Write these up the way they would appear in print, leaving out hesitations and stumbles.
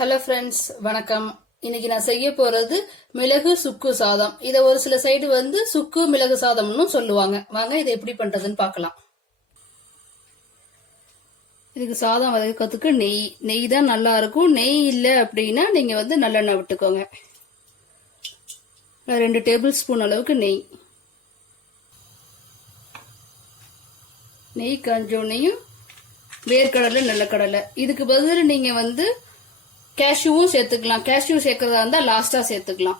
Hello friends, வணக்கம். இன்னைக்கு நான் செய்ய போறது மிளகு சுக்கு சாதம். இதை ஒரு சில சைடு சுக்கு மிளகு சாதம்னு சொல்லுவாங்க. வாங்க இதை எப்படி பண்றதுன்னு பார்க்கலாம். இதுக்கு சாதம் வதக்கிறதுக்கு நெய் தான் நல்லா இருக்கும். நெய் இல்லை அப்படின்னா நீங்க நல்லெண்ணெய் விட்டுக்கோங்க. 2 டேபிள் ஸ்பூன் அளவுக்கு நெய் காஞ்சோன்னையும் வேர்க்கடலை நிலக்கடலை. இதுக்கு பதில் நீங்க கேஷ்யூவும் சேர்த்துக்கலாம். கேஷ்யூ சேர்க்கறதா இருந்தா லாஸ்டா சேர்த்துக்கலாம்.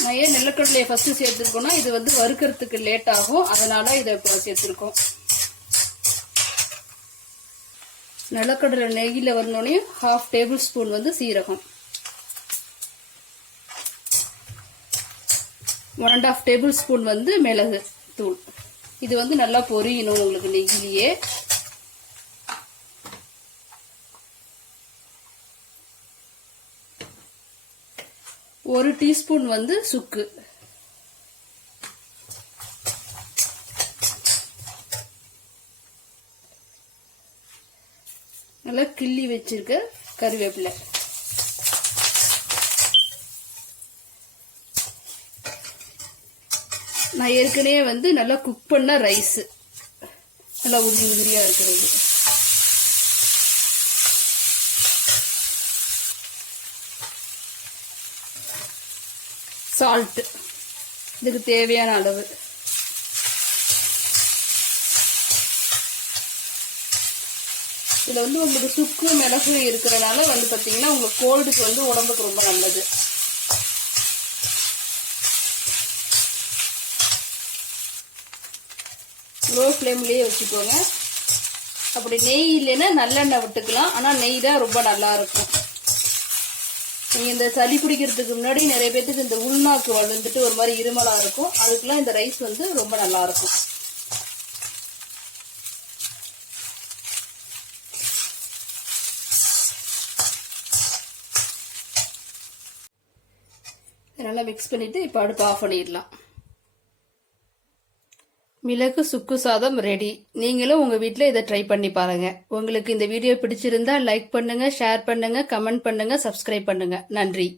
நான் ஏன் நிலக்கடலையை ஃபர்ஸ்ட் சேர்த்துருக்கோம்னா இது வறுக்கிறதுக்கு லேட் ஆகும், அதனால இதை சேர்த்திருக்கோம். நிலக்கடலை நெய்யில வரணுன்னே 1/2 டேபிள் ஸ்பூன் சீரகம், 1.5 டேபிள் ஸ்பூன் மிளகு தூள். இது நல்லா பொரியணும் உங்களுக்கு நெய்யிலேயே. ஒரு டீஸ்பூன் சுக்கு, நல்லா கிள்ளி வச்சிருக்க கறிவேப்பிலை, நான் ஏற்கனவே நல்லா குக் பண்ண ரைஸ், நல்லா உதிரி உதிரியா இருக்கிறது. சால்ட் இதுக்கு தேவையான அளவு. இதுல உங்களுக்கு சுக்கு மிளகு இருக்கிறனால பாத்தீங்கன்னா உங்க கோல்டுக்கு உடம்புக்கு ரொம்ப நல்லது. லோ ஃப்ளேம்லயே வச்சுக்கோங்க. அப்படி நெய் இல்லைன்னா நல்லெண்ணெய் விட்டுக்கலாம். ஆனா நெய் தான் ரொம்ப நல்லா இருக்கும். நீங்க இந்த சளி பிடிக்கிறதுக்கு முன்னாடி நிறைய பேருக்கு இந்த உள்நாக்கு ஒரு மாதிரி இருமலா இருக்கும். அதுக்கெல்லாம் இந்த ரைஸ் ரொம்ப நல்லா இருக்கும். நல்லா மிக்ஸ் பண்ணிட்டு இப்ப அடுப்பு ஆஃப் பண்ணிடலாம். மிளகு சுக்கு சாதம் ரெடி. நீங்களும் உங்க வீட்ல இதை ட்ரை பண்ணி பாருங்க. உங்களுக்கு இந்த வீடியோ பிடிச்சிருந்தா லைக் பண்ணுங்க, ஷேர் பண்ணுங்க, கமெண்ட் பண்ணுங்க, சப்ஸ்கிரைப் பண்ணுங்க. நன்றி.